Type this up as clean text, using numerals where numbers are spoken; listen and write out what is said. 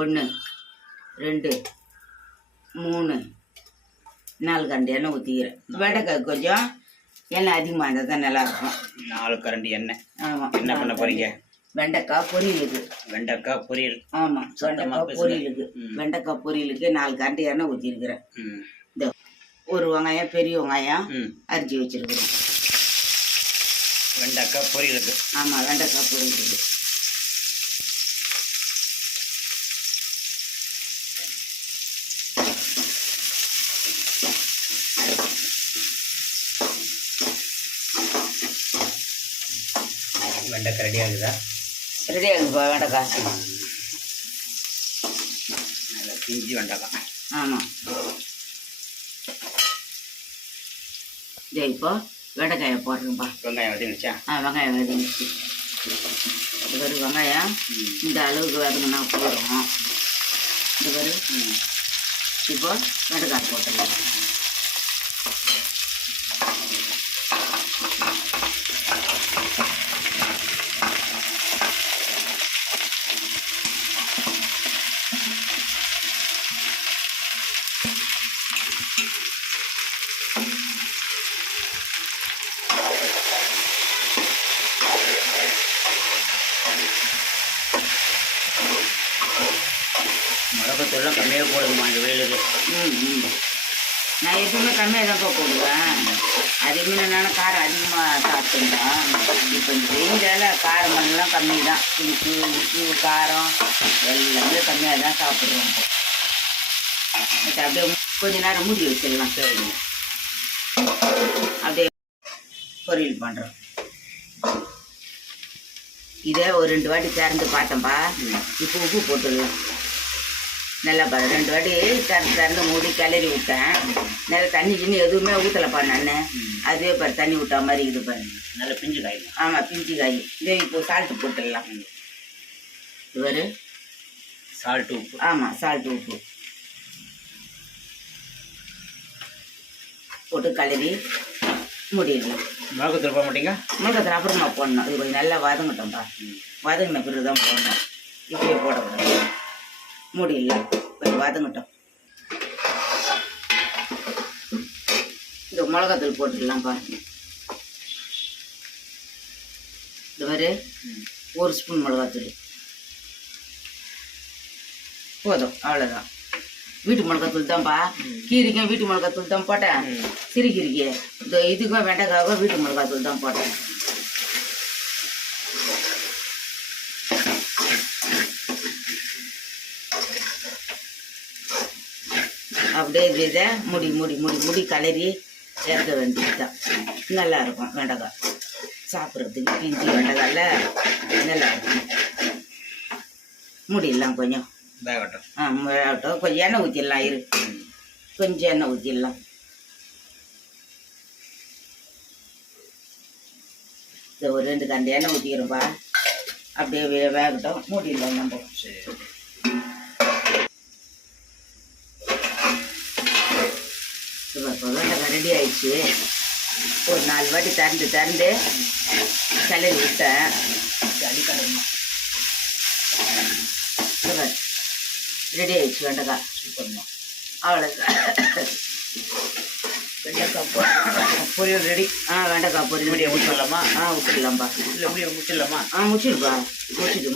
1 2 3 4 கரண்டி எண்ணெய் ஊற்றிக்கிறேன். வெண்டைக்காய் கொஞ்சம் எண்ணெய் அதிகமாக இருந்தால் தான் நல்லாயிருக்கும். 4 கரண்டி எண்ணெய். ஆமாம். என்ன பண்ண போகிறீங்க? வெண்டைக்காய் பொரியலுக்கு. வெண்டைக்காய் பொரியல். ஆமாம், வெண்டைக்காய் பொரியலுக்கு. வெண்டைக்காய் பொரியலுக்கு 4 கரண்டி எண்ணெய் ஊற்றிருக்கிறேன். இந்த ஒரு வெங்காயம், பெரிய வெங்காயம் அரிஞ்சு வச்சுருக்குறேன். வெண்டைக்காய் பொரியலுக்கு. ஆமாம், வெண்டைக்காய் பொரியலுக்கு. வெண்டைக்காய் ரெடி ஆகுதா? ரெடி ஆகுதுப்பா வெண்டைக்காய். நல்லா பிஞ்சு வெண்டைக்காய். ஆமாம். இப்போ வெண்டைக்காயை போடுறேன்ப்பா. வெங்காயம் வதங்கிச்சா? வெங்காயம் வதங்கிச்சு. இது ஒரு வெங்காயம் இந்த அளவுக்கு வதங்கினா போதும். இது ஒரு இப்போ வெண்டைக்காய் போட்டுடலாம். மிளகாத்தூள்லாம் கம்மியாக போடுங்கம்மா இந்த வெயிலுக்கு. நான் எப்பவுமே கம்மியாக தான்ப்பா போடுவேன். அதிகமாக நான் காரம் அதிகமாக சாப்பிட்டுருந்தேன். இப்போ இந்த வெயிலால் காரமெல்லாம் கம்மி தான். புளிப்பு, உப்பு, காரம் எல்லாமே கம்மியாக தான் சாப்பிடுவோம். அப்படியே கொஞ்ச நேரம் மூடி வச்சிடலாம். சரிங்க. அப்படியே பொரியல் பண்ணுறோம். இதை ஒரு 2 வாட்டி திறந்து பார்த்தேன்ப்பா. இப்போ உப்பு போட்டுடலாம். நல்லா பாரு, 2 வாட்டி திறந்து மூடி கிளறி விட்டேன். நல்லா தண்ணி கிண்ணி எதுவுமே ஊற்றலைப்பா நான். அதுவே பாரு தண்ணி விட்டா மாதிரி இது பாரு. நல்லா பிஞ்சு காய். ஆமாம், பிஞ்சு காய். இதே இப்போ சால்ட்டு போட்டுடலாம். இது பாரு சால்ட்டு உப்பு. ஆமாம், சால்ட்டு உப்பு போட்டு கிளறி மூடிடலாம். மிளகாத்தூள் போட மாட்டீங்க? மிளகாத்தூள் அப்புறமா போடணும். இது கொஞ்சம் நல்லா வதங்கட்டோம்ப்பா. வதங்கின பிறகு தான் போடணும். இப்படியே போடக்கூடாது. மூடிடலாம். கொஞ்சம் வதங்கட்டும். இந்த மிளகாத்தூள் போட்டுடலாம்ப்பா. இது மாதிரி 1 ஸ்பூன் மிளகாத்தூள் போதும். அவ்வளோதான். வீட்டு மிளகாத்தூள் தான்ப்பா. கீரிக்கும் வீட்டு மிளகாத்தூள் தான் போட்டேன். சிறுகீரிக்கு இந்த இதுக்கும் வெண்டைக்காக வீட்டு மிளகாத்தூள் தான் போட்டேன். அப்படியே இதை முடி முடி முடி முடி கிளறி இறக்க வேண்டியது தான். நல்லாயிருக்கும் வெண்டைக்காய் சாப்பிட்றதுக்கு. பிஞ்சு வெண்டைக்காயில் நல்லாயிருக்கும். முடியலாம் கொஞ்சம் வேகட்டும். வேகட்டும். கொஞ்சம் எண்ணெய் ஊற்றிடலாம். கொஞ்சம் எண்ணெய் ஊற்றிடலாம். இது ஒரு 2 கரண்டி எண்ணெய் ஊற்றிக்கிறோம்ப்பா. அப்படியே வேகட்டும். மூடிடலாம் நம்ம. இப்போ வெண்டைக்காய் ரெடி ஆயிடுச்சு. ஒரு 4 வாட்டி திறந்து கிளறி விட்டேன். அடிக்கடணும். ரெடி ஆயிடுச்சு வெண்டைக்காய். சூப்பர்மா. அவ்வளோதான். வெண்டைக்காய் பொரியல் ரெடி. வெண்டைக்காய் பொரியல் முடிய ஊற்றலாமா? ஊற்றிடலாம்ப்பா. இல்லை முடிய முடிச்சிடலாமா? முடிச்சிடுப்பா. முடிச்சுட்டு